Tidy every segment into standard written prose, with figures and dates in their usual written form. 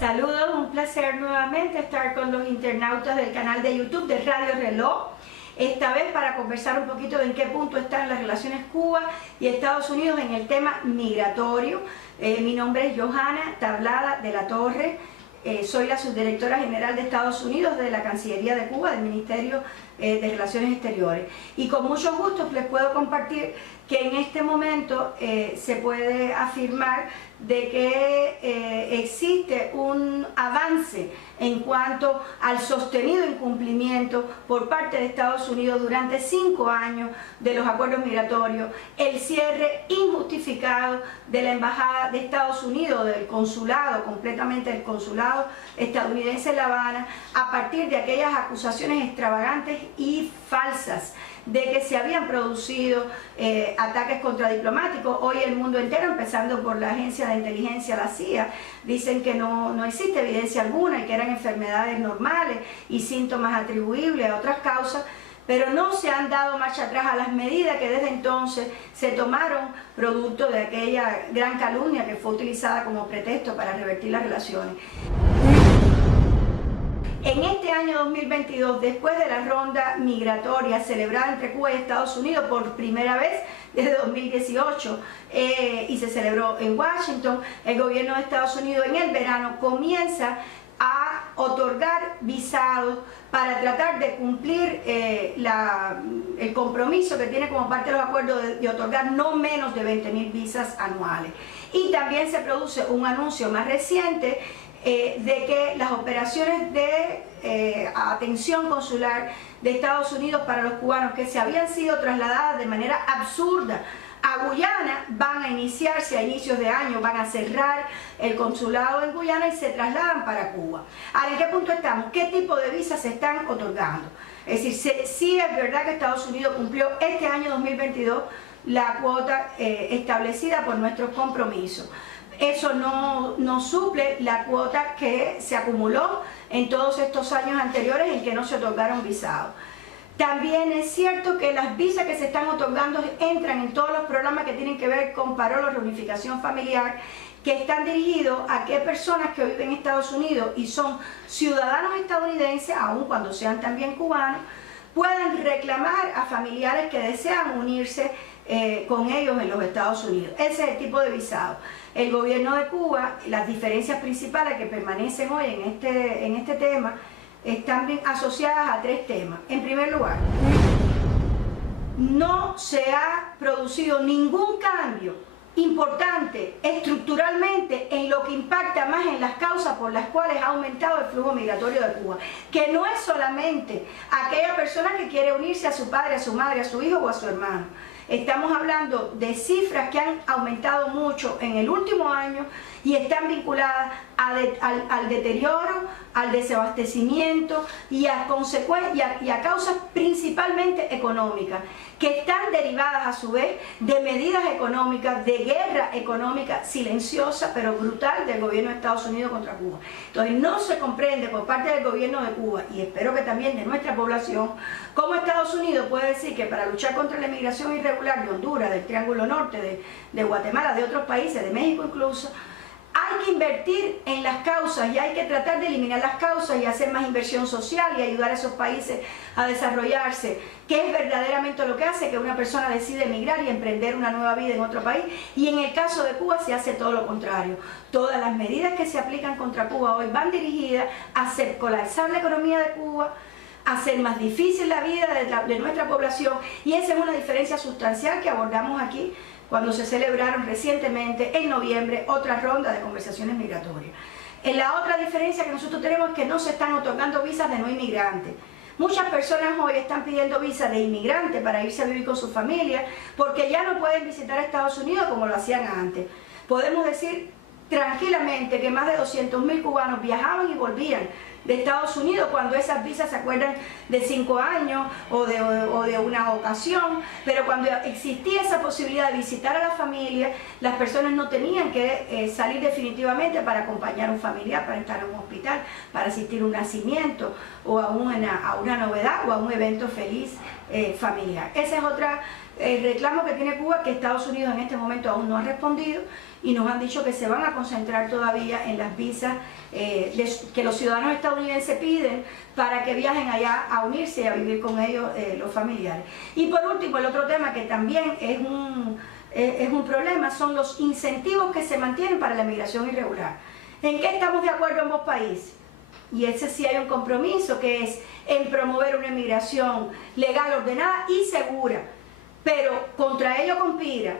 Saludos, un placer nuevamente estar con los internautas del canal de YouTube de Radio Reloj. Esta vez para conversar un poquito de en qué punto están las relaciones Cuba y Estados Unidos en el tema migratorio. Mi nombre es Johanna Tablada de la Torre. Soy la subdirectora general de Estados Unidos de la Cancillería de Cuba, del Ministerio de Relaciones Exteriores. Y con mucho gusto les puedo compartir que en este momento se puede afirmar de que existe un avance en cuanto al sostenido incumplimiento por parte de Estados Unidos durante 5 años de los acuerdos migratorios, el cierre injustificado de la Embajada de Estados Unidos, del consulado, completamente del consulado estadounidense en La Habana, a partir de aquellas acusaciones extravagantes y falsas de que se habían producido ataques contra diplomáticos. Hoy el mundo entero, empezando por la agencia de inteligencia, la CIA, dicen que no existe evidencia alguna y que eran enfermedades normales y síntomas atribuibles a otras causas, pero no se han dado marcha atrás a las medidas que desde entonces se tomaron producto de aquella gran calumnia que fue utilizada como pretexto para revertir las relaciones. En este año 2022, después de la ronda migratoria celebrada entre Cuba y Estados Unidos por primera vez desde 2018 y se celebró en Washington, el gobierno de Estados Unidos en el verano comienza a otorgar visados para tratar de cumplir el compromiso que tiene como parte de los acuerdos de otorgar no menos de 20.000 visas anuales. Y también se produce un anuncio más reciente de que las operaciones de atención consular de Estados Unidos para los cubanos que se habían sido trasladadas de manera absurda a Guyana van a iniciarse a inicios de año, van a cerrar el consulado en Guyana y se trasladan para Cuba. Ahora, ¿en qué punto estamos? ¿Qué tipo de visas se están otorgando? Es decir, sí es verdad que Estados Unidos cumplió este año 2022 la cuota establecida por nuestros compromisos. Eso no suple la cuota que se acumuló en todos estos años anteriores en que no se otorgaron visados. También es cierto que las visas que se están otorgando entran en todos los programas que tienen que ver con parol o reunificación familiar, que están dirigidos a que personas que viven en Estados Unidos y son ciudadanos estadounidenses, aun cuando sean también cubanos, puedan reclamar a familiares que desean unirse con ellos en los Estados Unidos. Ese es el tipo de visado. El gobierno de Cuba, las diferencias principales que permanecen hoy en este tema, están bien asociadas a 3 temas. En primer lugar, no se ha producido ningún cambio importante estructuralmente en lo que impacta más en las causas por las cuales ha aumentado el flujo migratorio de Cuba, que no es solamente aquella persona que quiere unirse a su padre, a su madre, a su hijo o a su hermano. Estamos hablando de cifras que han aumentado mucho en el último año y están vinculadas al deterioro, al desabastecimiento y a causas principalmente económicas, que están derivadas a su vez de medidas económicas, de guerra económica silenciosa pero brutal del gobierno de Estados Unidos contra Cuba. Entonces no se comprende por parte del gobierno de Cuba, y espero que también de nuestra población, cómo Estados Unidos puede decir que para luchar contra la inmigración irregular de Honduras, del Triángulo Norte, de Guatemala, de otros países, de México incluso, hay que invertir en las causas y hay que tratar de eliminar las causas y hacer más inversión social y ayudar a esos países a desarrollarse, que es verdaderamente lo que hace que una persona decide emigrar y emprender una nueva vida en otro país. Y en el caso de Cuba se hace todo lo contrario. Todas las medidas que se aplican contra Cuba hoy van dirigidas a hacer colapsar la economía de Cuba, hacer más difícil la vida de nuestra población, y esa es una diferencia sustancial que abordamos aquí cuando se celebraron recientemente, en noviembre, otra ronda de conversaciones migratorias. La otra diferencia que nosotros tenemos es que no se están otorgando visas de no inmigrantes. Muchas personas hoy están pidiendo visas de inmigrantes para irse a vivir con su familia, porque ya no pueden visitar a Estados Unidos como lo hacían antes. Podemos decir tranquilamente que más de 200.000 cubanos viajaban y volvían de Estados Unidos cuando esas visas, se acuerdan, de 5 años o de una ocasión, pero cuando existía esa posibilidad de visitar a la familia, las personas no tenían que salir definitivamente para acompañar a un familiar, para estar en un hospital, para asistir a un nacimiento o a una novedad o a un evento feliz familiar. Esa es otra el reclamo que tiene Cuba, que Estados Unidos en este momento aún no ha respondido, y nos han dicho que se van a concentrar todavía en las visas que los ciudadanos estadounidenses piden para que viajen allá a unirse y a vivir con ellos los familiares. Y por último, el otro tema que también es un problema son los incentivos que se mantienen para la migración irregular. ¿En qué estamos de acuerdo ambos países? Y ese sí hay un compromiso, que es en promover una inmigración legal, ordenada y segura. Pero contra ello conspira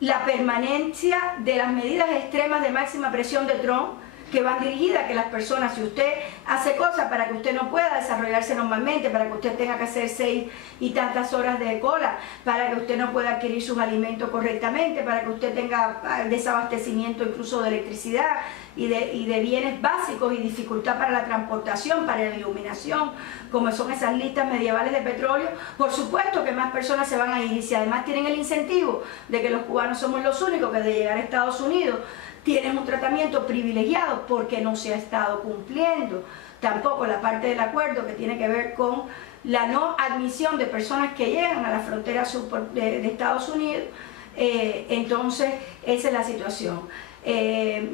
la permanencia de las medidas extremas de máxima presión de Trump, que van dirigidas a que las personas, si usted hace cosas para que usted no pueda desarrollarse normalmente, para que usted tenga que hacer 6 y tantas horas de cola, para que usted no pueda adquirir sus alimentos correctamente, para que usted tenga desabastecimiento incluso de electricidad y de bienes básicos y dificultad para la transportación, para la iluminación, como son esas listas medievales de petróleo, por supuesto que más personas se van a ir, y si además tienen el incentivo de que los cubanos somos los únicos que de llegar a Estados Unidos tienen un tratamiento privilegiado porque no se ha estado cumpliendo tampoco la parte del acuerdo que tiene que ver con la no admisión de personas que llegan a la frontera sur de Estados Unidos. Entonces esa es la situación.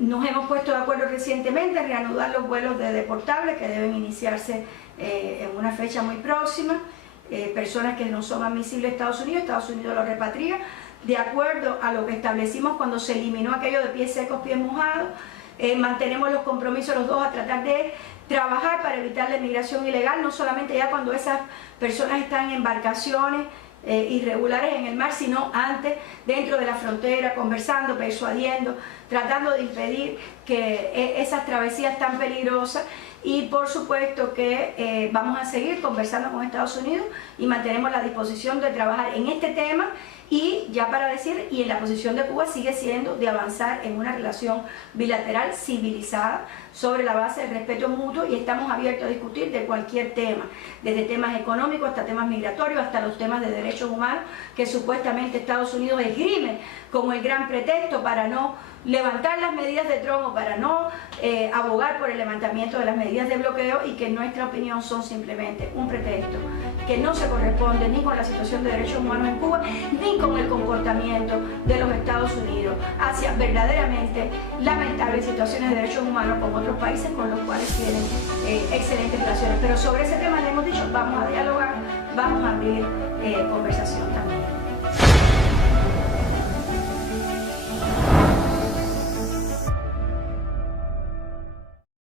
Nos hemos puesto de acuerdo recientemente en reanudar los vuelos de deportables que deben iniciarse en una fecha muy próxima. Personas que no son admisibles a Estados Unidos los repatria, de acuerdo a lo que establecimos cuando se eliminó aquello de pies secos, pies mojados. Mantenemos los compromisos los dos a tratar de trabajar para evitar la inmigración ilegal, no solamente ya cuando esas personas están en embarcaciones irregulares en el mar, sino antes, dentro de la frontera, conversando, persuadiendo, tratando de impedir que esas travesías tan peligrosas. Y por supuesto que vamos a seguir conversando con Estados Unidos y mantenemos la disposición de trabajar en este tema. Y ya para decir, y en la posición de Cuba sigue siendo de avanzar en una relación bilateral civilizada sobre la base del respeto mutuo, y estamos abiertos a discutir de cualquier tema, desde temas económicos hasta temas migratorios, hasta los temas de derechos humanos que supuestamente Estados Unidos esgrime como el gran pretexto para no levantar las medidas de Trump o para no abogar por el levantamiento de las medidas de bloqueo, y que en nuestra opinión son simplemente un pretexto que no se corresponde ni con la situación de derechos humanos en Cuba ni con el comportamiento de los Estados Unidos hacia verdaderamente lamentables situaciones de derechos humanos con otros países con los cuales tienen excelentes relaciones. Pero sobre ese tema le hemos dicho, vamos a dialogar, vamos a abrir conversación también.